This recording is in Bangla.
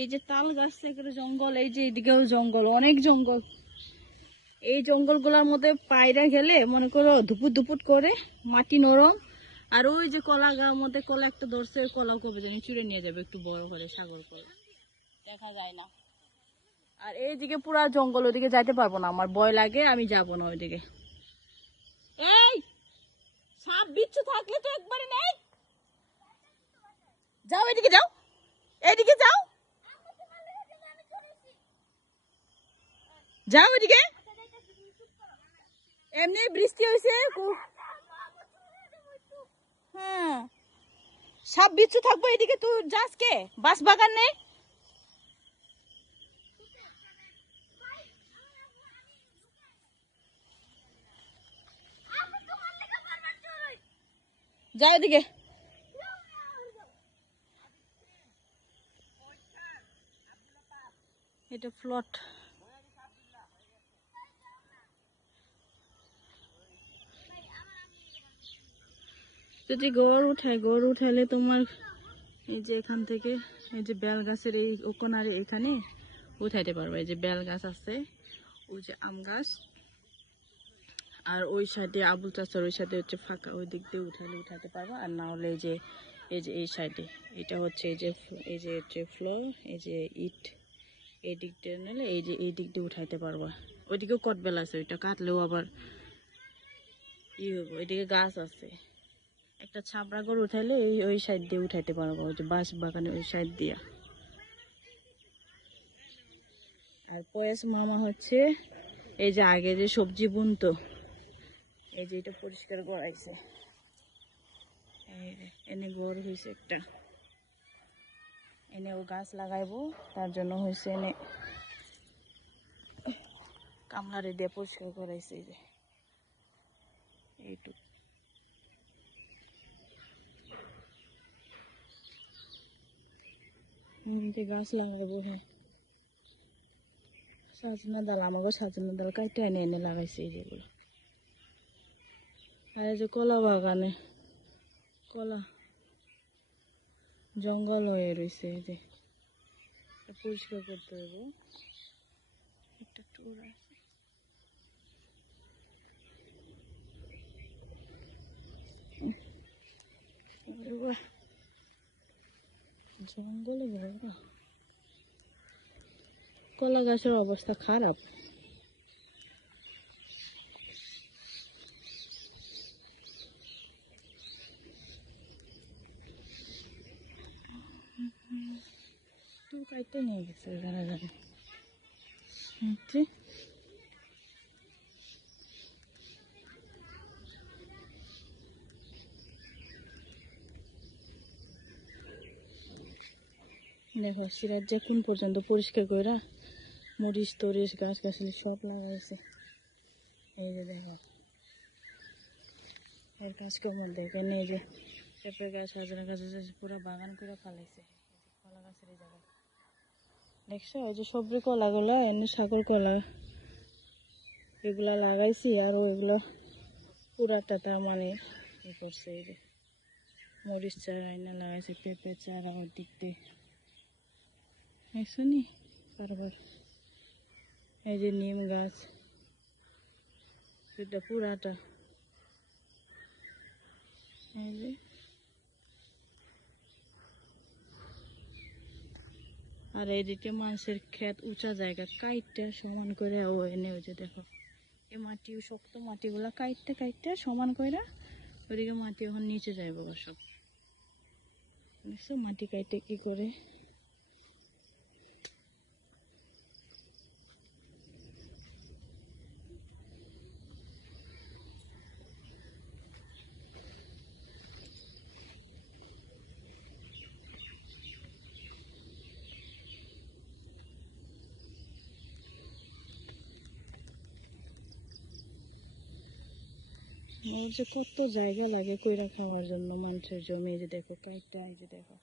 এই যে তাল গাছ থেকে জঙ্গল, এই যে এইদিকেও জঙ্গল, অনেক জঙ্গল। এই জঙ্গলগুলোর মধ্যে পায়রা গেলে মনে করো ধুপুট ধুপুট করে, মাটি নরম। আর ওই যে কলা গাছের মধ্যে কলা একটা ধরছে, কলা কবে জানি চুড়ে নিয়ে যাবে, একটু বড় করে সাগর কলা, দেখা যায় না। আর এইদিকে পুরা জঙ্গল, ওইদিকে যাইতে পারবো না, আমার ভয় লাগে, আমি যাব না ওইদিকে। এই সাপ বিচ্ছু থাকলে তো একবারে নেই, যাও এদিকে যাও, এইদিকে যাও, যাও এদিকে। এমনি বৃষ্টি হয়েছে। হ্যাঁ, সাপ বিচ্ছু থাকবো এদিকে, তুই যাস কে? বাস বাগান নেই? যাও এদিকে। এটা ফ্লট। যদি গড় উঠায়, গড় উঠাইলে তোমার এই যে এখান থেকে এই যে বেল গাছের এই কোনারে এখানে উঠাইতে পারবো। এই যে বেল গাছ আছে, ওই যে আম গাছ, আর ওই সাইডে আবুল চাচার ওই সাইডে হচ্ছে ফাঁকা, ওই দিক দিয়ে উঠাইলে উঠাতে পারবো। আর না হলে এই সাইডে এটা হচ্ছে এই যে হচ্ছে ফ্লোর, এই যে ইট, এই দিক দিয়ে নিলে এই দিক দিয়ে উঠাইতে পারবো। ওইদিকেও কটবেল আছে, ওইটা কাটলেও আবার হবো। ওইদিকে গাছ আছে, একটা ছাবড়া করে উঠাইলে ওই সাইড দিয়ে উঠাইতে পারবো, ওই যে বাঁশ বাগানে ওই সাইড দিয়ে। আর পয়েস মামা হচ্ছে এই যে আগে যে সবজি বুনতো, এই যে এটা পরিষ্কার করাইছে। এনে গড় হয়েছে একটা, এনে ও গাছ লাগাইবো, তার জন্য হয়েছে এনে কামলারে দিয়ে পরিষ্কার করাইছে। এই যে এইটুক গাছ লাগাইবো। হ্যাঁ, সাজনা ডাল, আমাকে সাজনা ডাল কাইটে এনে এনে লাগাইছে এই যেগুলো। আর এই যে কলা বাগানে কলা জঙ্গল হয়ে রয়েছে, এই যে পরিষ্কার করতে হবে। একটা টুর আছে, জঙ্গলে গেলে কলা গাছের অবস্থা খারাপ। তো কাইতে নিয়ে গেছে যারা জানে। দেখো সিরাজ যে কোন পর্যন্ত পরিষ্কার করে মরিচ তরিচ গাছ গাছালি সব লাগাইছে। এই যে দেখো এর কাজকর্ম দেখে নিয়ে যে পেঁপে গাছ, সজনা গাছ পুরো বাগান করে ফালাইছে। কলা গাছের এই জায়গায় দেখছো, ওই যে সবজি কলাগুলো এনে সাগর কলা এগুলা লাগাইছি, আর ওইগুলো পুরাটা তার মানে ই করছে। এই যে মরিচ চারা এনে লাগাইছে, পেঁপে চারা ওর দিক দিয়ে দেখছো নি বারবার। এই যে নিম গাছ, এটা পুরাটা। এই যে আর এদিকে মানুষের ক্ষেত উঁচা জায়গা কাইটটা সমান করে ও এনে, ওই যে দেখো এই মাটি শক্ত মাটিগুলা কাইটটা কাইটটা সমান করে, ওইদিকে মাটি এখন নিচে যাইব সব। দেখছো মাটি কাইটে কি করে। ওর যে কত জায়গা লাগে কইরা খাওয়ার জন্য মানুষের জমি। এই যে দেখো কাইটটা, এই যে দেখো